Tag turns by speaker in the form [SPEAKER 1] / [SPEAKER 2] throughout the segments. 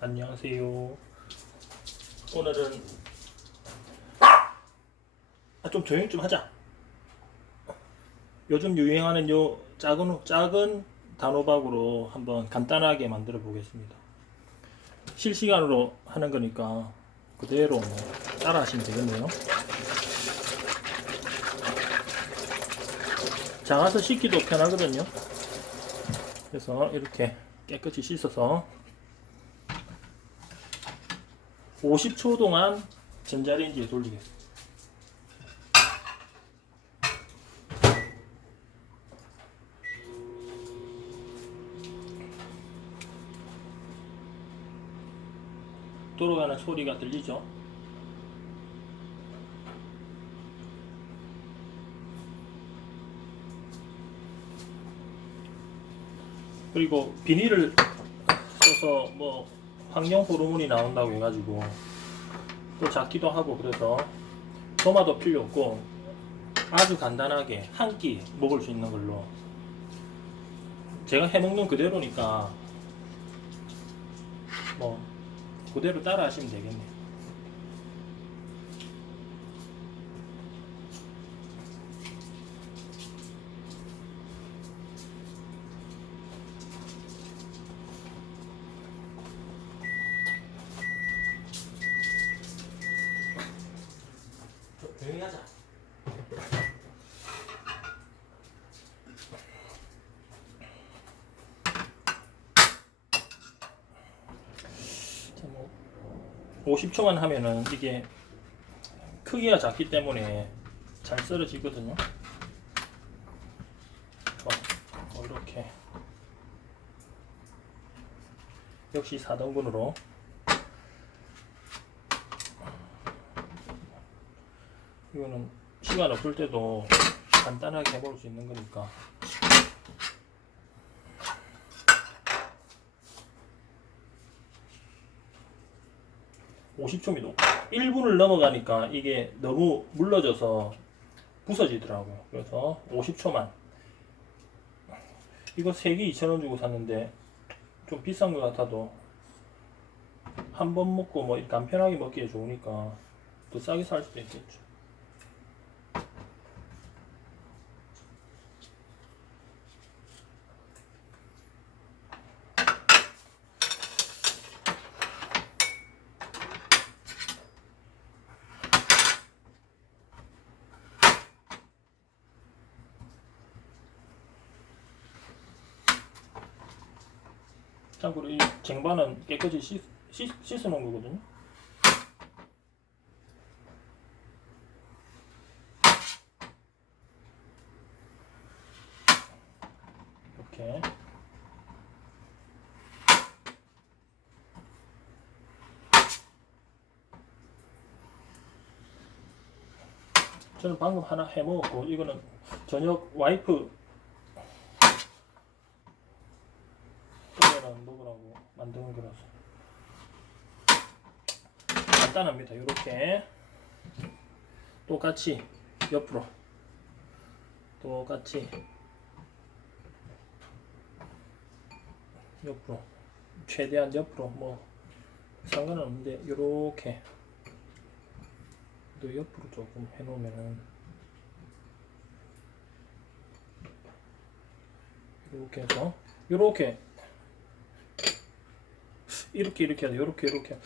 [SPEAKER 1] 안녕하세요. 오늘은 아, 좀 조용 좀 하자. 요즘 유행하는 요 작은 작은 단호박으로 한번 간단하게 만들어 보겠습니다. 실시간으로 하는 거니까 그대로 뭐 따라 하시면 되겠네요. 작아서 씻기도 편하거든요. 그래서 이렇게 깨끗이 씻어서 50초 동안 전자레인지에 돌리겠습니다. 돌아가는 소리가 들리죠? 그리고 비닐을 써서 뭐 환경 호르몬이 나온다고 해가지고 또 작기도 하고 그래서 도마도 필요 없고 아주 간단하게 한 끼 먹을 수 있는 걸로 제가 해먹는 그대로니까 뭐 그대로 따라 하시면 되겠네요. 50초만 하면은 이게 크기가 작기 때문에 잘 썰어지거든요. 좋아. 어, 이렇게 역시 4등분으로 이거는 시간 없을 때도 간단하게 해볼 수 있는 거니까 (50초) 미도 1분을 넘어가니까 이게 너무 물러져서 부서지더라고요 그래서 (50초만) 이거 3개 (2,000원) 주고 샀는데 좀 비싼 것 같아도 한 번 먹고 뭐 간편하게 먹기에 좋으니까 더 싸게 살 수도 있겠죠 참고로 이 쟁반은 깨끗이 씻, 씻, 씻어 놓은 거거든요. 이렇게 저는 방금 하나 해 먹었고 이거는 저녁 와이프 끓여랑 먹으라고 만드는 거라서. 간단합니다. 이렇게. 똑같이 옆으로. 똑같이 옆으로. 최대한 옆으로. 뭐 상관은 없는데 이렇게. 또 옆으로 조금 해놓으면은 이렇게 해서 이렇게 이렇게 이렇게 해야 돼. 이렇게 이렇게.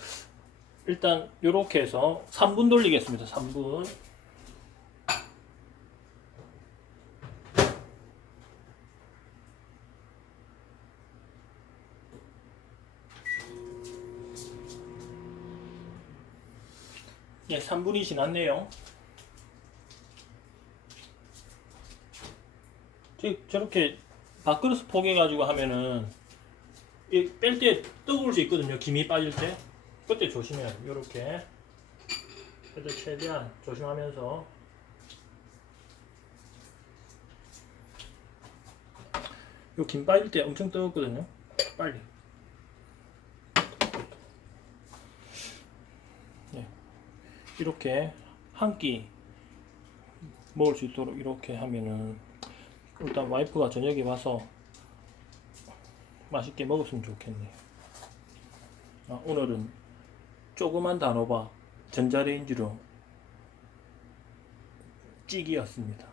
[SPEAKER 1] 일단 이렇게 해서 3분 돌리겠습니다. 3분. 예, 3분이 지났네요. 저- 저렇게 밥그릇 포개가지고 하면은 뺄 때 뜨거울 수 있거든요. 김이 빠질 때. 그때 조심해야 돼요. 요렇게. 그래도 최대한 조심하면서. 요 김 빠질 때 엄청 뜨겁거든요. 빨리. 네. 이렇게 한 끼 먹을 수 있도록 이렇게 하면은 일단 와이프가 저녁에 와서 맛있게 먹었으면 좋겠네요. 아, 오늘은 조그만 단호박 전자레인지로 찌기였습니다.